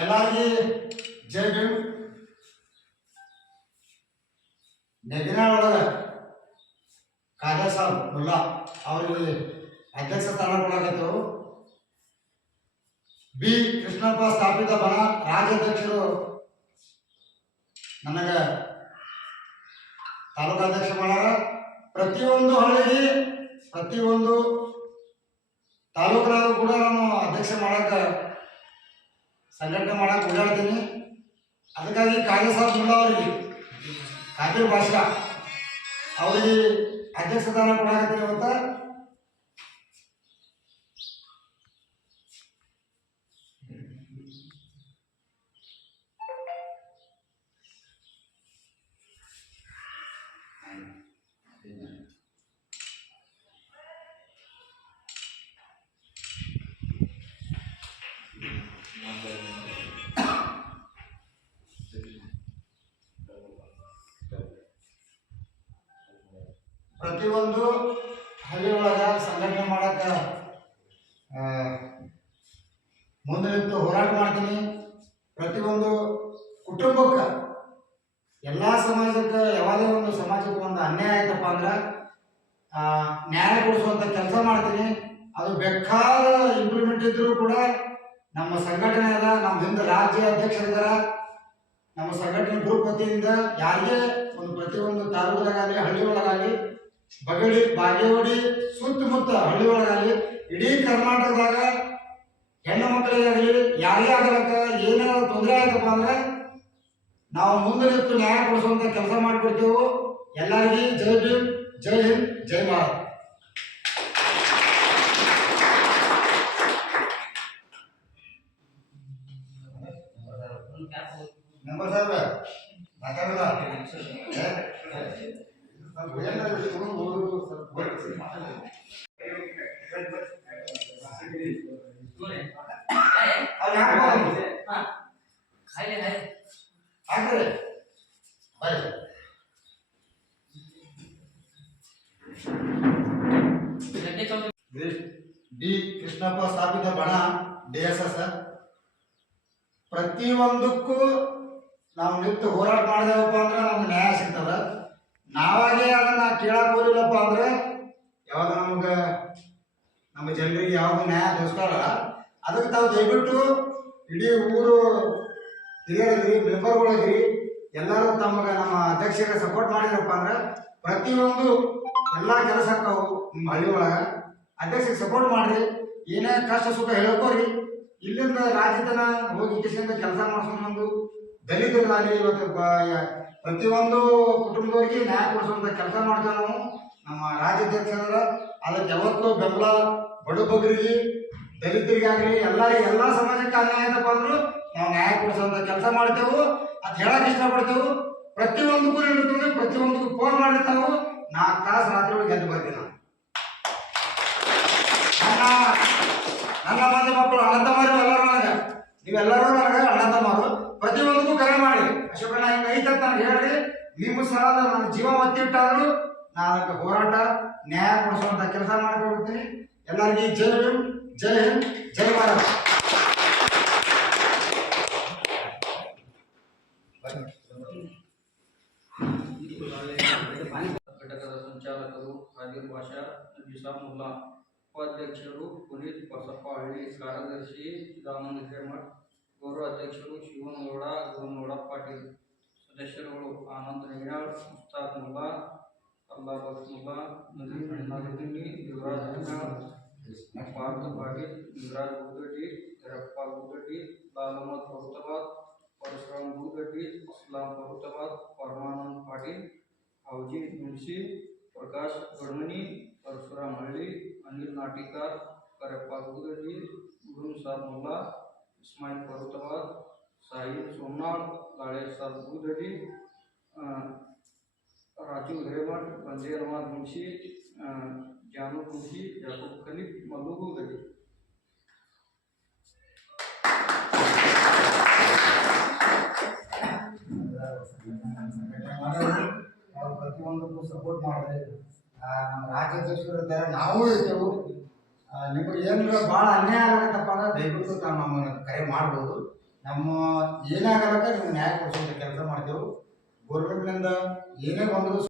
ಎಲ್ಲರಿಗೆ ಜೈ ಭೀಮ್. ನೆಗಿನಾಳ್ ಒಳಗೆ ಖಾಜಾ ಸಾಬ್ ಮುಲ್ಲಾ ಅವರಿಗೆ ಅಧ್ಯಕ್ಷ ಸ್ಥಾನ ಕೊಡಾಕತ್ತೇವು. ಬಿ ಕೃಷ್ಣಪ್ಪ ಸ್ಥಾಪಿತ ಬಣ ರಾಜ್ಯಾಧ್ಯಕ್ಷರು ನನಗೆ ತಾಲೂಕಾಧ್ಯಕ್ಷ ಮಾಡ್ಯಾರ. ಪ್ರತಿಯೊಂದು ಹಳ್ಳಿಗೆ ಪ್ರತಿಯೊಂದು ತಾಲೂಕಿನಾಗ ಕೂಡ ನಾನು ಅಧ್ಯಕ್ಷ ಮಾಡಕ್ಕೆ ಸಂಘಟನೆ ಮಾಡಕ್ಕೆ ಓಡಾಡ್ತೀನಿ. ಅದಕ್ಕಾಗಿ ಖಾಜಾ ಸಾಬ್ ಮುಲ್ಲಾ ಅವರಿಗೆ ಖಾದೀರ್ ಭಾಷಾ ಅವರಿಗೆ ಅಧ್ಯಕ್ಷ ಸ್ಥಾನ ಕೊಡಾಕತ್ತೀನಿ ಅಂತ. ಪ್ರತಿಯೊಂದು ಹಳ್ಳಿ ಒಳಗೆ ಸಂಘಟನೆ ಮಾಡಕ್ಕೆ ಮುಂದೆ ನಿಂತು ಹೋರಾಟ ಮಾಡ್ತೀನಿ. ಪ್ರತಿಯೊಂದು ಕುಟುಂಬಕ್ಕೆ ಎಲ್ಲ ಸಮಾಜಕ್ಕೆ ಯಾವುದೇ ಒಂದು ಸಮಾಜಕ್ಕೆ ಒಂದು ಅನ್ಯಾಯ ಆಯ್ತಪ್ಪ ಅಂದ್ರೆ ನ್ಯಾಯ ಕೊಡಿಸುವಂಥ ಕೆಲಸ ಮಾಡ್ತೀನಿ. ಅದು ಬೇಕಾದ ಇಂಪ್ಲಿಮೆಂಟ್ ಇದ್ರೂ ಕೂಡ ನಮ್ಮ ಸಂಘಟನೆ ಅದ, ನಮ್ಮ ಹಿಂದೆ ರಾಜ್ಯ ಅಧ್ಯಕ್ಷರಿದ್ದಾರೆ. ನಮ್ಮ ಸಂಘಟನೆ ಗ್ರೂಪ್ ವತಿಯಿಂದ ಯಾರಿಗೆ ಒಂದು ಪ್ರತಿಯೊಂದು ತಾಲೂಕದಾಗಲಿ ಹಳ್ಳಿ ಒಳಗಾಗಲಿ ಬಗಡಿ ಬಾಗೇವಾಡಿ ಸುತ್ತಮುತ್ತ ಹಳ್ಳಿ ಒಳಗಾಗಲಿ ಇಡೀ ಕರ್ನಾಟಕದಾಗ ಹೆಣ್ಣು ಮಕ್ಕಳಿಗಾಗಲಿ ಯಾರೇ ಆಗಲಕ್ಕ ಏನಾದ್ರು ತೊಂದರೆ ಆಯ್ತಪ್ಪ ಅಂದ್ರೆ ನಾವು ಮುಂದೆ ನಿಂತು ನ್ಯಾಯ ಕೊಡಿಸುವಂತ ಕೆಲಸ ಮಾಡಿಕೊಡ್ತೇವೆ. ಎಲ್ಲರಿಗೂ ಜೈ ಭೀಮ್, ಜೈ ಹಿಂದ್, ಜೈ ಭಾರತ್. ಮೆಂಬರ್ ಸಾಹೇಬ್ ಮಾತಾಡಲ್ಲ ಡಿ ಕೃಷ್ಣಪ್ಪ ಸ್ಥಾಪಿತ ಬಣ DSS. ಪ್ರತಿಯೊಂದಕ್ಕೂ ನಾವು ನಿಂತು ಹೋರಾಟ ಮಾಡಿದೆವಪ್ಪ ಅಂದ್ರೆ ನಮ್ಗೆ ನ್ಯಾಯ ಸಿಗ್ತದ. ನಾವಾಗೇ ಅದನ್ನ ಕೇಳಕ್ ಹೋಗಿಲ್ಲಪ್ಪ ಅಂದ್ರೆ ಯಾವಾಗ ನಮ್ಗೆ ನಮ್ಮ ಜನರಿಗೆ ಯಾವಾಗ ನ್ಯಾಯ ದೊರಕಲ್ಲ. ಅದಕ್ಕೆ ತಾವು ದಯವಿಟ್ಟು ಇಡೀ ಊರು ಹಿರಿಯರಿದ್ರಿ, ಮೆಂಬರ್ಗಳಿದ್ರಿ, ಎಲ್ಲರೂ ತಮಗೆ ನಮ್ಮ ಅಧ್ಯಕ್ಷರಿಗೆ ಸಪೋರ್ಟ್ ಮಾಡಿದ್ರಪ್ಪ ಅಂದ್ರೆ ಪ್ರತಿಯೊಂದು ಎಲ್ಲ ಕೆಲಸ ಆಕ್ಕಾವು. ನಿಮ್ಮ ಹಳ್ಳಿ ಒಳಗೆ ಅಧ್ಯಕ್ಷರಿಗೆ ಸಪೋರ್ಟ್ ಮಾಡ್ರಿ, ಏನೇ ಕಷ್ಟ ಸುಖ ಹೇಳ್ಕೋರಿ. ಇಲ್ಲಿಂದ ರಾಜ್ಯತನ ಹೋಗಿ ಕಿಶಿಂದ ಕೆಲಸ ಮಾಡಿಸ್ಕೊಂಡು ದಲಿತರಾಗಲಿ ಇವತ್ತು ಪ್ರತಿಯೊಂದು ಕುಟುಂಬದವರಿಗೆ ನ್ಯಾಯ ಕೊಡಿಸುವಂಥ ಕೆಲಸ ಮಾಡ್ತೇವೆ ನಾವು. ನಮ್ಮ ರಾಜ್ಯಾಧ್ಯಕ್ಷರ ಅದಕ್ಕೆ ಯಾವತ್ತೂ ಬೆಂಬಲ ಬಡಬಗ್ರಿಗೆ ದಲಿತರಿಗಾಗಲಿ ಎಲ್ಲ ಸಮಾಜಕ್ಕೆ ಅನ್ಯಾಯ ಆಯ್ತಪ್ಪ ಅಂದ್ರು ನಾವು ನ್ಯಾಯ ಕೊಡಿಸುವಂಥ ಕೆಲಸ ಮಾಡ್ತೇವೆ ಅಂತ ಹೇಳಕ್ ಇಷ್ಟಪಡ್ತೇವೆ. ಪ್ರತಿಯೊಂದಕ್ಕೂ ನಿಲ್ತೀವಿ, ಪ್ರತಿಯೊಂದಕ್ಕೂ ಫೋನ್ ಮಾಡಿರ್ತಾವು. 4 ತಾಸು ರಾತ್ರಿ ಒಳಗೆ ಗೆದ್ದು ಬರ್ತೀನಿ ನಾನು. ನನ್ನ ಮಂದಿ ಮಕ್ಕಳು ಅಣ್ಣತಮ್ಮರು ಎಲ್ಲರೂ ನನಗೆ, ನೀವೆಲ್ಲರೂ ನನಗೆ ಅಣ್ಣತಮ್ಮರು. ಪ್ರತಿಯೊಂದಕ್ಕೂ ಕರೆ ಮಾಡಿ ಅಶೋಕಣ್ಣ ಹಿಂಗೆ ಐತಂತ ನನಗೆ ಹೇಳ್ರಿ. ನಿಮ್ಮ ಸಲ ನನ್ನ ಜೀವ ಒತ್ತಿಟ್ಟಾದ್ರು ನಾನು ಅದಕ್ಕೆ ಹೋರಾಟ ನ್ಯಾಯ ಕೊಡಿಸುವಂಥ ಕೆಲಸ ಮಾಡಿಕೊಡ್ತೀನಿ. ಎಲ್ಲರಿಗೂ ಜೈ ಭೀಮ್, ಜೈ ಹಿಂದ್, ಜೈ ಭಾರತ್. ಘಟಕದ ಸಂಚಾಲಕರು ಖಾದೀರ್ ಭಾಷಾ, ನಿಸಾಮ್ ಮುಲ್ಲಾ, ಉಪಾಧ್ಯಕ್ಷರು ಪುನೀತ್ ಬಸಪ್ಪ ಹಳ್ಳಿ, ಕಾರ್ಯದರ್ಶಿ ದಾಮನ್ ಹಿರೇಮಠ್, ಗೌರವ ಅಧ್ಯಕ್ಷರು ಶಿವನಗೌಡ ಗುರುನಗೌಡ ಪಾಟೀಲ್, ಸದಸ್ಯರುಗಳು ಆನಂದ್ ನೆಗಿನಾಳ್, ಮುಸ್ತಾಕ್ ಮುಲ್ಲಾ, ಅಲ್ಲಾಬತ್ ಮುಲ್ಲಾ, ನದಿನಿ, ಯುವರಾಜ್ ನೆಗಿನಾಳ್, ಪಾರ್ಥ ಪಾಟೀಲ್, ಯುವರಾಜ್ ಬುಗಡ್ಡಿ, ಯರಪ್ಪ ಬುಗಡ್ಡಿ, ಲಾಲಮತ್ ಫರುತಾಬಾದ್, ಪರಶುರಾಮ್ ಬುಗಡ್ಡಿ, ಇಸ್ಲಾಂ ಫರುತಾಬಾದ್, ಪರಮಾನಂದ್ ಪಾಟೀಲ್, ಹೌಜಿ ಮುನ್ಸಿ, ಪ್ರಕಾಶ್ ಗಡ್ಮನಿ, परशुराम हळ्ळी, अनिल नाटीकर, करप्पा गुदडी, गुरुम साहब मुल्ला, इस्माईल फरुताबाद, साहिल सोमनाळ, लाड़ेश साहब गुदडी, राजू हिरेमठ, बंदे नवाज मुंशी, जानू मुंशी, याकूब खलीफ, मल्लू गुदडी. ಅವ್ರು ಪ್ರತಿಯೊಂದಕ್ಕೂ ಸಪೋರ್ಟ್ ಮಾಡಿದ್ರೆ ನಮ್ಮ ರಾಜ್ಯಾಧ್ಯಕ್ಷರು ಇದ್ದಾರೆ, ನಾವು ಇರ್ತೇವೆ. ನಿಮಗೆ ಏನಾರ ಭಾಳ ಅನ್ಯಾಯ ಆಗತ್ತಪ್ಪ ಅಂದ್ರೆ ದಯವಿಟ್ಟು ತಾವು ನಮ್ಮನ್ನು ಕರೆ ಮಾಡ್ಬೋದು. ನಮ್ಮ ಏನೇ ಆಗಲಕ್ಕ ನೀವು ನ್ಯಾಯ ಕೊಡಿಸುವಂಥ ಕೆಲಸ ಮಾಡ್ತೇವೆ. ಗೌರ್ಮೆಂಟ್ನಿಂದ ಏನೇ ಬಂದರೂ